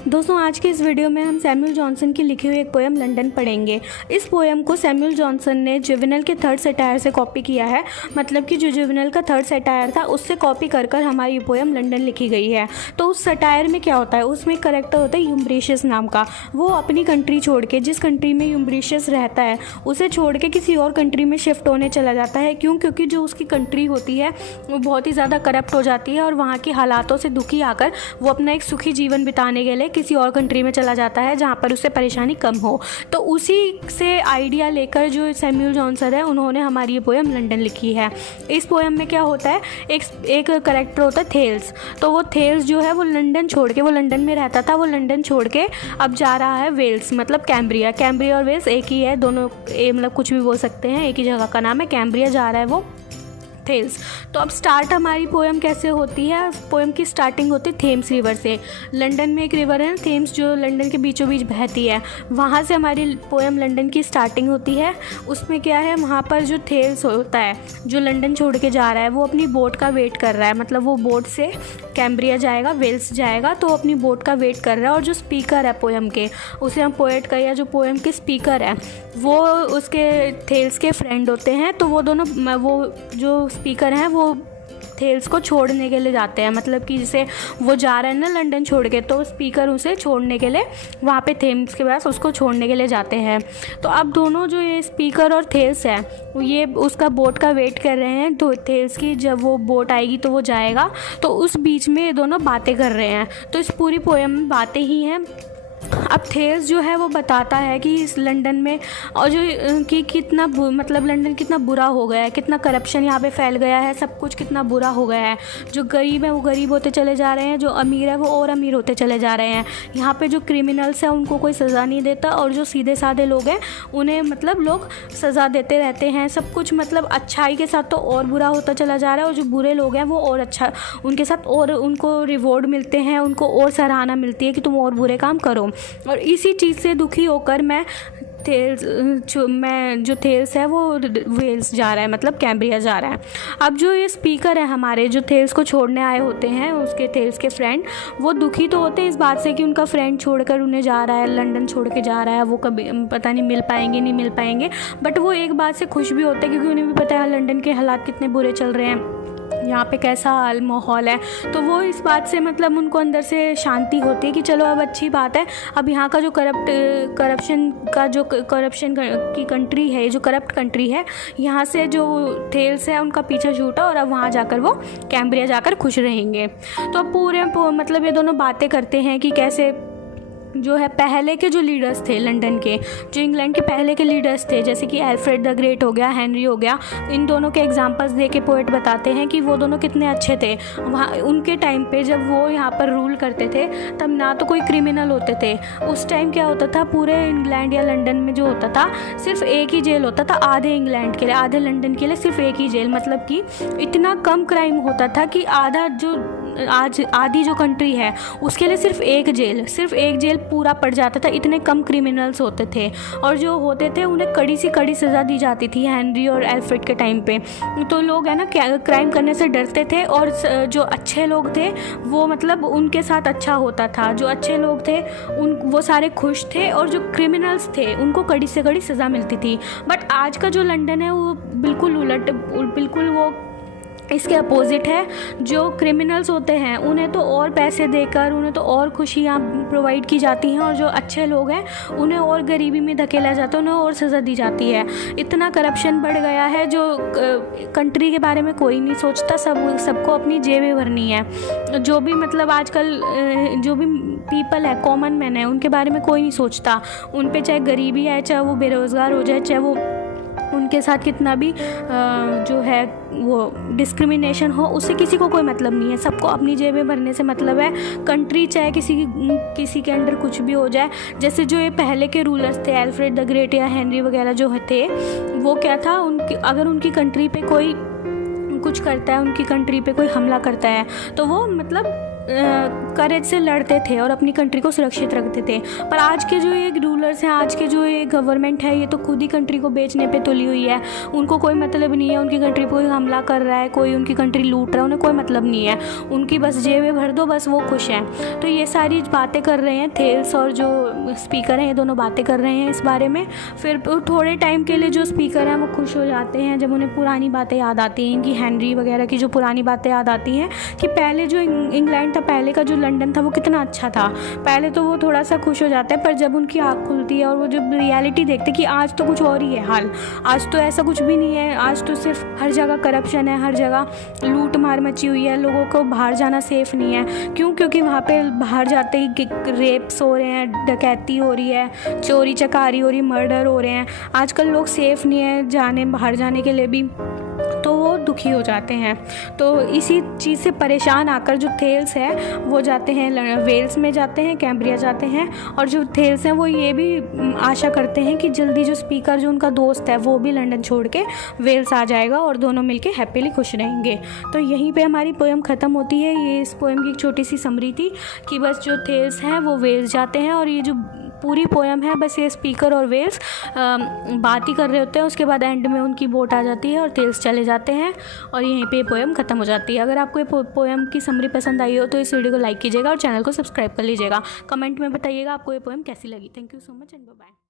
दोस्तों आज के इस वीडियो में हम सैमुअल जॉनसन की लिखी हुई एक पोएम लंदन पढ़ेंगे। इस पोएम को सैमुअल जॉनसन ने जुवेनल के थर्ड सैटायर से कॉपी किया है। मतलब कि जो जुवेनल का थर्ड सैटायर था उससे कॉपी कर कर हमारी ये पोएम लंदन लिखी गई है। तो उस सैटायर में क्या होता है, उसमें एक करेक्टर होता है यूम्ब्रेशियस नाम का। वो अपनी कंट्री छोड़ के, जिस कंट्री में यूम्ब्रेशियस रहता है उसे छोड़ के किसी और कंट्री में शिफ्ट होने चला जाता है। क्यों? क्योंकि जो उसकी कंट्री होती है वो बहुत ही ज़्यादा करप्ट हो जाती है और वहाँ की हालातों से दुखी आकर वो अपना एक सुखी जीवन बिताने के लिए किसी और कंट्री में चला जाता है जहाँ पर उससे परेशानी कम हो। तो उसी से आइडिया लेकर जो सैमुअल जॉनसन है उन्होंने हमारी ये पोएम लंदन लिखी है। इस पोएम में क्या होता है, एक करेक्टर होता है थेल्स। तो वो थेल्स जो है वो लंदन छोड़ के, वो लंदन में रहता था, वो लंदन छोड़ के अब जा रहा है वेल्स, मतलब कैम्ब्रिया। कैम्ब्रिया और वेल्स एक ही है, दोनों मतलब कुछ भी बोल सकते हैं, एक ही जगह का नाम है। कैम्ब्रिया जा रहा है वो थेल्स। तो अब स्टार्ट हमारी पोएम कैसे होती है, पोएम की स्टार्टिंग होती है थेम्स रिवर से। लंदन में एक रिवर है थेम्स जो लंदन के बीचों बीच बहती है, वहाँ से हमारी पोएम लंदन की स्टार्टिंग होती है। उसमें क्या है, वहाँ पर जो थेल्स होता है जो लंदन छोड़ के जा रहा है वो अपनी बोट का वेट कर रहा है। मतलब वो बोट से कैम्ब्रिया जाएगा, वेल्स जाएगा, तो अपनी बोट का वेट कर रहा है। और जो स्पीकर है पोएम के, उसे हम पोएट का या जो पोएम के स्पीकर है वो उसके थेल्स के फ्रेंड होते हैं। तो वो दोनों, वो जो स्पीकर हैं वो थेल्स को छोड़ने के लिए जाते हैं। मतलब कि जैसे वो जा रहे हैं ना लंदन छोड़ के, तो स्पीकर उसे छोड़ने के लिए वहाँ पे थेम्स के पास उसको छोड़ने के लिए जाते हैं। तो अब दोनों जो ये स्पीकर और थेल्स है ये उसका बोट का वेट कर रहे हैं। तो थेल्स की जब वो बोट आएगी तो वो जाएगा, तो उस बीच में ये दोनों बातें कर रहे हैं। तो इस पूरी पोएम में बातें ही हैं। अब थेल्स जो है वो बताता है कि इस लंदन में और जो कि कितना मतलब लंदन कितना बुरा हो गया है, कितना करप्शन यहाँ पे फैल गया है, सब कुछ कितना बुरा हो गया है। जो गरीब है वो गरीब होते चले जा रहे हैं, जो अमीर है वो और अमीर होते चले जा रहे हैं। यहाँ पे जो क्रिमिनल्स हैं उनको कोई सज़ा नहीं देता और जो सीधे साधे लोग हैं उन्हें मतलब लोग सज़ा देते रहते हैं। सब कुछ मतलब अच्छाई के साथ तो और बुरा होता चला जा रहा है, और जो बुरे लोग हैं वो और अच्छा, उनके साथ और उनको रिवॉर्ड मिलते हैं, उनको और सराहना मिलती है कि तुम और बुरे काम करो। और इसी चीज़ से दुखी होकर जो थेल्स है वो वेल्स जा रहा है, मतलब कैम्ब्रिया जा रहा है। अब जो ये स्पीकर है हमारे, जो थेल्स को छोड़ने आए होते हैं, उसके थेल्स के फ्रेंड, वो दुखी तो होते हैं इस बात से कि उनका फ्रेंड छोड़कर उन्हें जा रहा है, लंदन छोड़ के जा रहा है, वो कभी पता नहीं मिल पाएंगे नहीं मिल पाएंगे। बट वो एक बात से खुश भी होते हैं क्योंकि उन्हें भी पता है लंदन के हालात कितने बुरे चल रहे हैं, यहाँ पे कैसा माहौल है। तो वो इस बात से मतलब उनको अंदर से शांति होती है कि चलो अब अच्छी बात है, अब यहाँ का जो करप्शन की कंट्री है, जो करप्ट कंट्री है, यहाँ से जो थेल्स है उनका पीछा छूटा और अब वहाँ जाकर वो कैम्ब्रिया जाकर खुश रहेंगे। तो अब पूरे मतलब ये दोनों बातें करते हैं कि कैसे जो है पहले के जो लीडर्स थे लंदन के, जो इंग्लैंड के पहले के लीडर्स थे, जैसे कि एल्फ्रेड द ग्रेट हो गया, हेनरी हो गया, इन दोनों के एग्जांपल्स दे के पोएट बताते हैं कि वो दोनों कितने अच्छे थे। वहाँ उनके टाइम पे जब वो यहाँ पर रूल करते थे तब ना तो कोई क्रिमिनल होते थे। उस टाइम क्या होता था, पूरे इंग्लैंड या लंदन में जो होता था सिर्फ एक ही जेल होता था, आधे इंग्लैंड के लिए, आधे लंदन के लिए सिर्फ एक ही जेल। मतलब कि इतना कम क्राइम होता था कि आधी जो कंट्री है उसके लिए सिर्फ एक जेल पूरा पड़ जाता था, इतने कम क्रिमिनल्स होते थे। और जो होते थे उन्हें कड़ी से कड़ी सज़ा दी जाती थी हेनरी और एल्फ्रेड के टाइम पे। तो लोग है ना क्राइम करने से डरते थे, और जो अच्छे लोग थे वो मतलब उनके साथ अच्छा होता था। जो अच्छे लोग थे वो सारे खुश थे, और जो क्रिमिनल्स थे उनको कड़ी से कड़ी सज़ा मिलती थी। बट आज का जो लंदन है वो बिल्कुल उलट, बिल्कुल वो इसके अपोजिट है। जो क्रिमिनल्स होते हैं उन्हें तो और पैसे देकर उन्हें तो और खुशियाँ प्रोवाइड की जाती हैं, और जो अच्छे लोग हैं उन्हें और गरीबी में धकेला जाता है, उन्हें और सज़ा दी जाती है। इतना करप्शन बढ़ गया है, जो कंट्री के बारे में कोई नहीं सोचता, सबको अपनी जेबें भरनी है। जो भी मतलब आजकल जो भी पीपल है, कॉमन मैन है, उनके बारे में कोई नहीं सोचता। उन पे चाहे गरीबी है, चाहे वो बेरोज़गार हो जाए, चाहे वो उनके साथ कितना भी जो है वो डिस्क्रिमिनेशन हो, उससे किसी को कोई मतलब नहीं है। सबको अपनी जेबें भरने से मतलब है। कंट्री चाहे किसी के अंडर कुछ भी हो जाए, जैसे जो ये पहले के रूलर्स थे एल्फ्रेड द ग्रेट या हेनरी वगैरह जो थे, वो क्या था, अगर उनकी कंट्री पे कोई कुछ करता है, उनकी कंट्री पे कोई हमला करता है, तो वो मतलब करेज से लड़ते थे और अपनी कंट्री को सुरक्षित रखते थे। पर आज के जो ये रूलर्स हैं, आज के जो ये गवर्नमेंट है, ये तो खुद ही कंट्री को बेचने पे तुली हुई है। उनको कोई मतलब नहीं है उनकी कंट्री पर कोई हमला कर रहा है, कोई उनकी कंट्री लूट रहा है, उन्हें कोई मतलब नहीं है। उनकी बस जेबें भर दो, बस वो खुश हैं। तो ये सारी बातें कर रहे हैं थेल्स और जो स्पीकर हैं, ये दोनों बातें कर रहे हैं इस बारे में। फिर थोड़े टाइम के लिए जो स्पीकर हैं वो खुश हो जाते हैं जब उन्हें पुरानी बातें याद आती हैं, इनकी हेनरी वगैरह की जो पुरानी बातें याद आती हैं कि पहले जो इंग्लैंड था, पहले का जो लंदन था, वो कितना अच्छा था। पहले तो वो थोड़ा सा खुश हो जाता है, पर जब उनकी आँख खुलती है और वो जब रियलिटी देखते कि आज तो कुछ और ही है हाल, आज तो ऐसा कुछ भी नहीं है, आज तो सिर्फ हर जगह करप्शन है, हर जगह लूट मार मची हुई है, लोगों को बाहर जाना सेफ़ नहीं है। क्यों? क्योंकि वहाँ पे बाहर जाते ही रेप्स हो रहे हैं, डकैती हो रही है, चोरी चकारी हो रही है, मर्डर हो रहे हैं। आजकल लोग सेफ़ नहीं है जाने बाहर जाने के लिए भी, तो वो दुखी हो जाते हैं। तो इसी चीज़ से परेशान आकर जो थेल्स है वो जाते हैं वेल्स में जाते हैं, कैम्ब्रिया जाते हैं। और जो थेल्स हैं वो ये भी आशा करते हैं कि जल्दी जो स्पीकर जो उनका दोस्त है वो भी लंदन छोड़ के वेल्स आ जाएगा और दोनों मिलके हैप्पीली खुश रहेंगे। तो यहीं पे हमारी पोएम ख़त्म होती है। ये इस पोएम की एक छोटी सी समरी थी कि बस जो थेल्स हैं वो वेल्स जाते हैं, और ये जो पूरी पोएम है बस ये स्पीकर और वेल्स बात ही कर रहे होते हैं। उसके बाद एंड में उनकी बोट आ जाती है और थेल्स चले जाते हैं, और यहीं पे पोएम ख़त्म हो जाती है। अगर आपको ये पोएम की समरी पसंद आई हो तो इस वीडियो को लाइक कीजिएगा और चैनल को सब्सक्राइब कर लीजिएगा। कमेंट में बताइएगा आपको ये पोएम कैसी लगी। Thank you so much and bye.